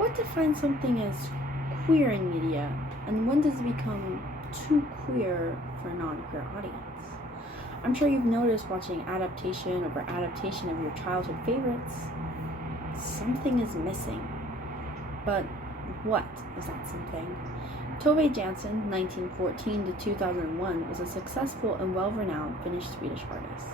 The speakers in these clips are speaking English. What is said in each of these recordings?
What defines something as queer in media, and when does it become too queer for a non-queer audience? I'm sure you've noticed watching adaptation over adaptation of your childhood favorites, something is missing. But what is that something? Tove Jansson, 1914 to 2001, was a successful and well-renowned Finnish-Swedish artist.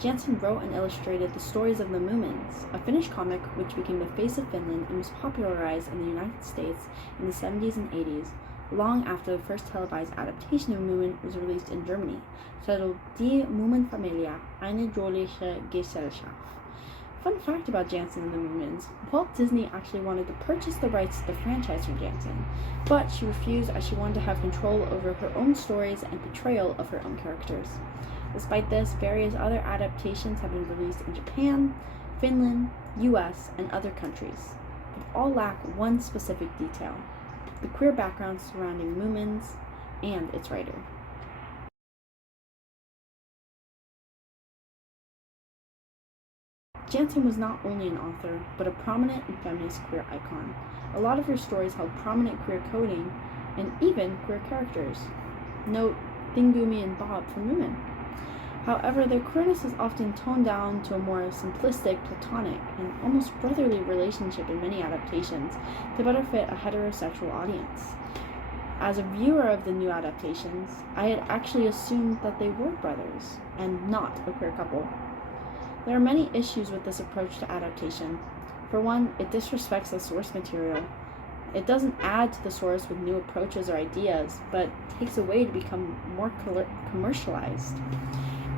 Jansson wrote and illustrated the stories of the Moomins, a Finnish comic which became the face of Finland and was popularized in the United States in the 70s and 80s, long after the first televised adaptation of Moomin was released in Germany, titled Die Moominfamilie, eine drollige Gesellschaft. Fun fact about Jansson and the Moomins, Walt Disney actually wanted to purchase the rights to the franchise from Jansson, but she refused as she wanted to have control over her own stories and portrayal of her own characters. Despite this, various other adaptations have been released in Japan, Finland, US, and other countries, but all lack one specific detail: the queer background surrounding Moomins and its writer. Jansson was not only an author, but a prominent and feminist queer icon. A lot of her stories held prominent queer coding, and even queer characters. Note Thingumi and Bob from Moomin. However, their queerness is often toned down to a more simplistic, platonic, and almost brotherly relationship in many adaptations to better fit a heterosexual audience. As a viewer of the new adaptations, I had actually assumed that they were brothers, and not a queer couple. There are many issues with this approach to adaptation. For one, it disrespects the source material. It doesn't add to the source with new approaches or ideas, but takes away to become more commercialized.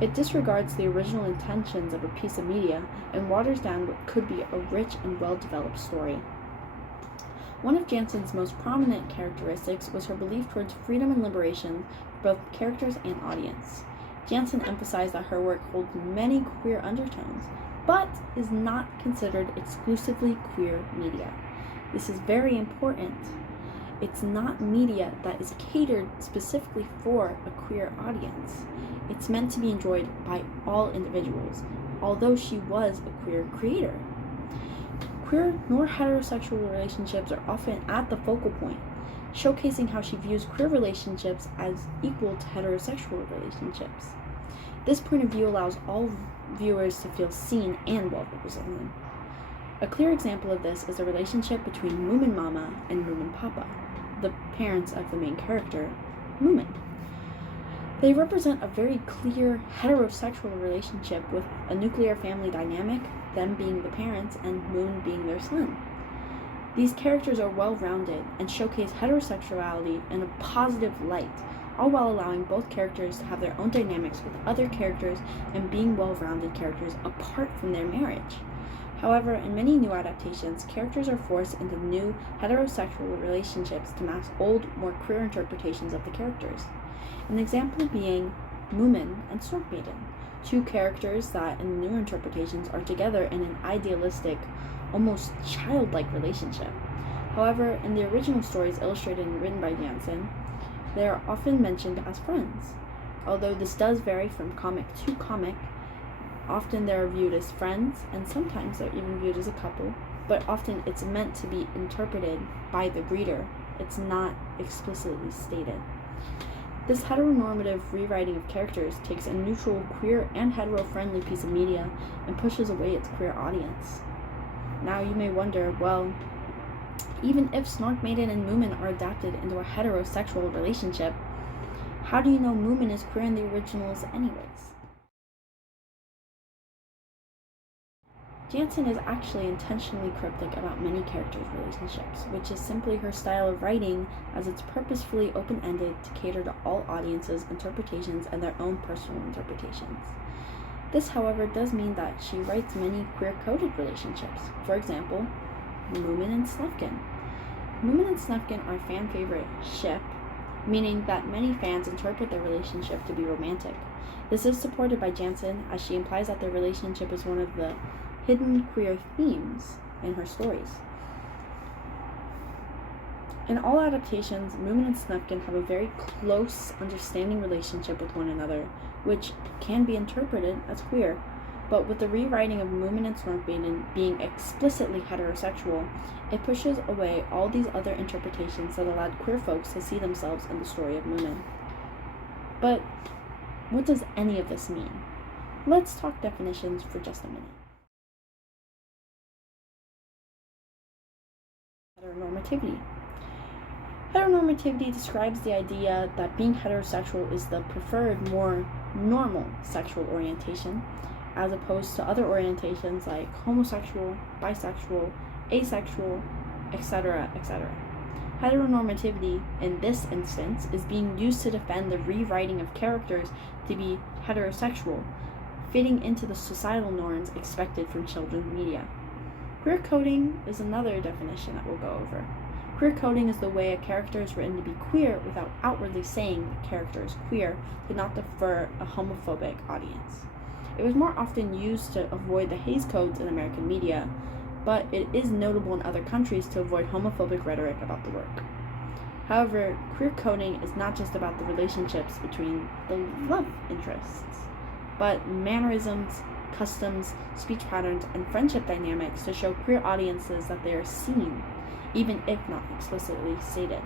It disregards the original intentions of a piece of media and waters down what could be a rich and well-developed story. One of Jansson's most prominent characteristics was her belief towards freedom and liberation for both characters and audience. Jansson emphasized that her work holds many queer undertones, but is not considered exclusively queer media. This is very important. It's not media that is catered specifically for a queer audience. It's meant to be enjoyed by all individuals, although she was a queer creator. Queer nor heterosexual relationships are often at the focal point, showcasing how she views queer relationships as equal to heterosexual relationships. This point of view allows all viewers to feel seen and well represented. A clear example of this is the relationship between Moomin Mama and Moomin Papa, the parents of the main character, Moomin. They represent a very clear heterosexual relationship with a nuclear family dynamic, them being the parents and Moon being their son. These characters are well-rounded and showcase heterosexuality in a positive light, all while allowing both characters to have their own dynamics with other characters and being well-rounded characters apart from their marriage. However, in many new adaptations, characters are forced into new heterosexual relationships to mask old, more queer interpretations of the characters. An example being Moomin and Stork Maiden, two characters that in newer interpretations are together in an idealistic, almost childlike relationship. However, in the original stories illustrated and written by Jansson, they are often mentioned as friends. Although this does vary from comic to comic, often they are viewed as friends, and sometimes they're even viewed as a couple, but often it's meant to be interpreted by the reader. It's not explicitly stated. This heteronormative rewriting of characters takes a neutral, queer, and hetero-friendly piece of media and pushes away its queer audience. Now you may wonder, well, even if Snork Maiden and Moomin are adapted into a heterosexual relationship, how do you know Moomin is queer in the originals anyways? Jansson is actually intentionally cryptic about many characters' relationships, which is simply her style of writing, as it's purposefully open-ended to cater to all audiences' interpretations and their own personal interpretations. This, however, does mean that she writes many queer-coded relationships. For example, Moomin and Snufkin. Moomin and Snufkin are a fan-favorite ship, meaning that many fans interpret their relationship to be romantic. This is supported by Jansson, as she implies that their relationship is one of the hidden queer themes in her stories. In all adaptations, Moomin and Snufkin have a very close understanding relationship with one another, which can be interpreted as queer, But with the rewriting of Moomin and Snorkbane being explicitly heterosexual, it pushes away all these other interpretations that allowed queer folks to see themselves in the story of Moomin. But what does any of this mean? Let's talk definitions for just a minute. Heteronormativity. Heteronormativity describes the idea that being heterosexual is the preferred, more normal sexual orientation, as opposed to other orientations like homosexual, bisexual, asexual, etc., etc. Heteronormativity, in this instance, is being used to defend the rewriting of characters to be heterosexual, fitting into the societal norms expected from children's media. Queer coding is another definition that we'll go over. Queer coding is the way a character is written to be queer without outwardly saying the character is queer to not defer a homophobic audience. It was more often used to avoid the Hays Codes in American media, but it is notable in other countries to avoid homophobic rhetoric about the work. However, queer coding is not just about the relationships between the love interests, but mannerisms, customs, speech patterns, and friendship dynamics to show queer audiences that they are seen, even if not explicitly stated.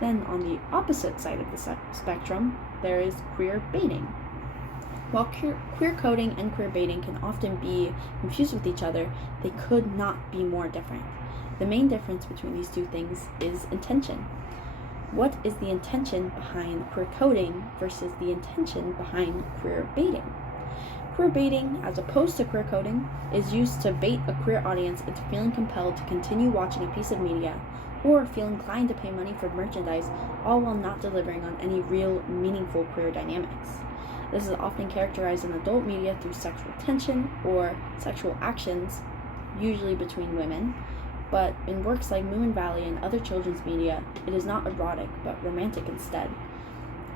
Then, on the opposite side of the spectrum, there is queer baiting. While queer coding and queer baiting can often be confused with each other, they could not be more different. The main difference between these two things is intention. What is the intention behind queer coding versus the intention behind queer baiting? Queer baiting, as opposed to queer coding, is used to bait a queer audience into feeling compelled to continue watching a piece of media or feel inclined to pay money for merchandise, all while not delivering on any real, meaningful queer dynamics. This is often characterized in adult media through sexual tension or sexual actions, usually between women, but in works like Moominvalley and other children's media, it is not erotic, but romantic instead.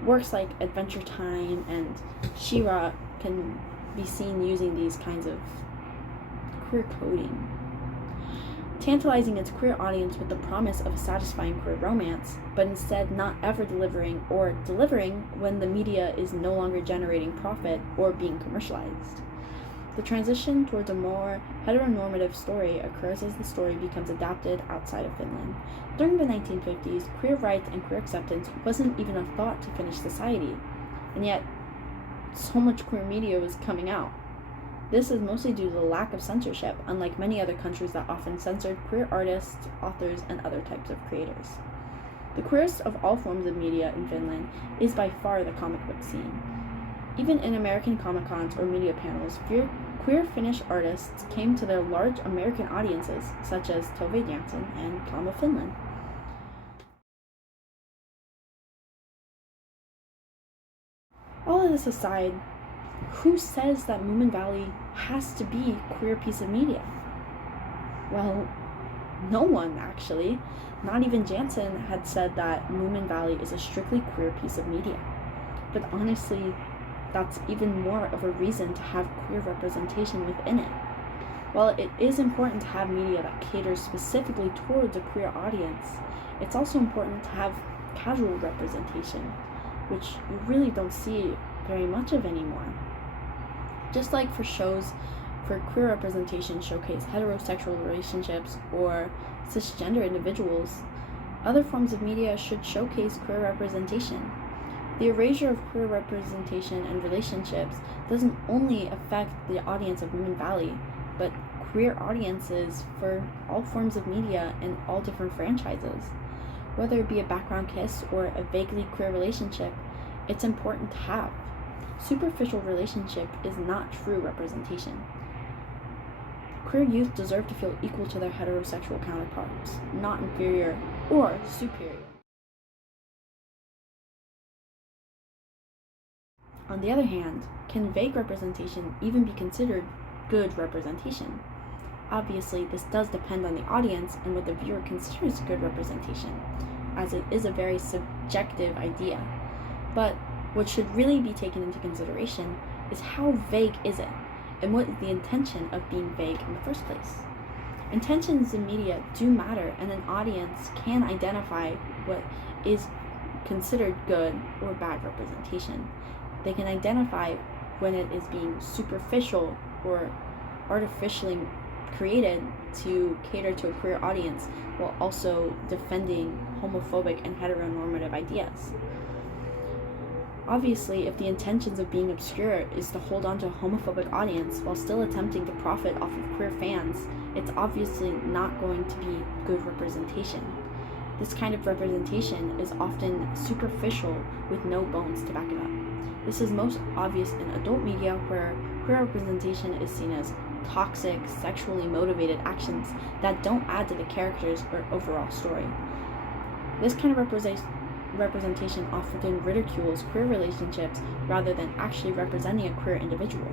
Works like Adventure Time and She-Ra can be seen using these kinds of queer coding, tantalizing its queer audience with the promise of a satisfying queer romance, but instead not ever delivering, or delivering when the media is no longer generating profit or being commercialized. The transition towards a more heteronormative story occurs as the story becomes adapted outside of Finland. During the 1950s, queer rights and queer acceptance wasn't even a thought to Finnish society, and yet so much queer media was coming out. This is mostly due to the lack of censorship, unlike many other countries that often censored queer artists, authors, and other types of creators. The queerest of all forms of media in Finland is by far the comic book scene. Even in American Comic-Cons or media panels, queer Finnish artists came to their large American audiences, such as Tove Jansson and Tom of Finland. All of this aside, who says that Moominvalley has to be a queer piece of media? Well, no one, actually. Not even Jansson had said that Moominvalley is a strictly queer piece of media. But honestly, that's even more of a reason to have queer representation within it. While it is important to have media that caters specifically towards a queer audience, it's also important to have casual representation, which you really don't see very much of anymore. Just like for shows for queer representation showcase heterosexual relationships or cisgender individuals, other forms of media should showcase queer representation. The erasure of queer representation and relationships doesn't only affect the audience of Moominvalley, but queer audiences for all forms of media in all different franchises. Whether it be a background kiss or a vaguely queer relationship, it's important to have. Superficial relationship is not true representation. Queer youth deserve to feel equal to their heterosexual counterparts, not inferior or superior. On the other hand, can vague representation even be considered good representation? Obviously, this does depend on the audience and what the viewer considers good representation, as it is a very subjective idea. But what should really be taken into consideration is how vague is it, and what is the intention of being vague in the first place. Intentions in media do matter, and an audience can identify what is considered good or bad representation. They can identify when it is being superficial or artificially created to cater to a queer audience while also defending homophobic and heteronormative ideas. Obviously, if the intentions of being obscure is to hold on to a homophobic audience while still attempting to profit off of queer fans, it's obviously not going to be good representation. This kind of representation is often superficial with no bones to back it up. This is most obvious in adult media where queer representation is seen as toxic, sexually motivated actions that don't add to the characters or overall story. This kind of representation often ridicules queer relationships rather than actually representing a queer individual.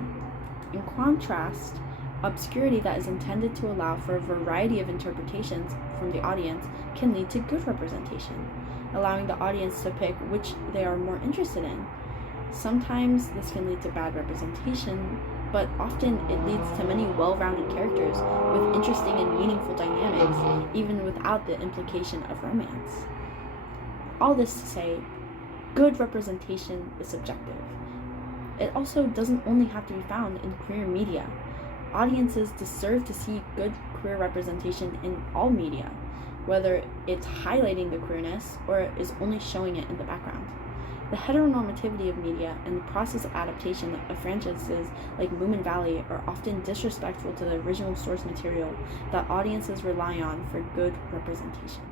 In contrast, obscurity that is intended to allow for a variety of interpretations from the audience can lead to good representation, allowing the audience to pick which they are more interested in. Sometimes this can lead to bad representation, but often it leads to many well-rounded characters with interesting and meaningful dynamics, even without the implication of romance. All this to say, good representation is subjective. It also doesn't only have to be found in queer media. Audiences deserve to see good queer representation in all media, whether it's highlighting the queerness or is only showing it in the background. The heteronormativity of media and the process of adaptation of franchises like Moominvalley are often disrespectful to the original source material that audiences rely on for good representation.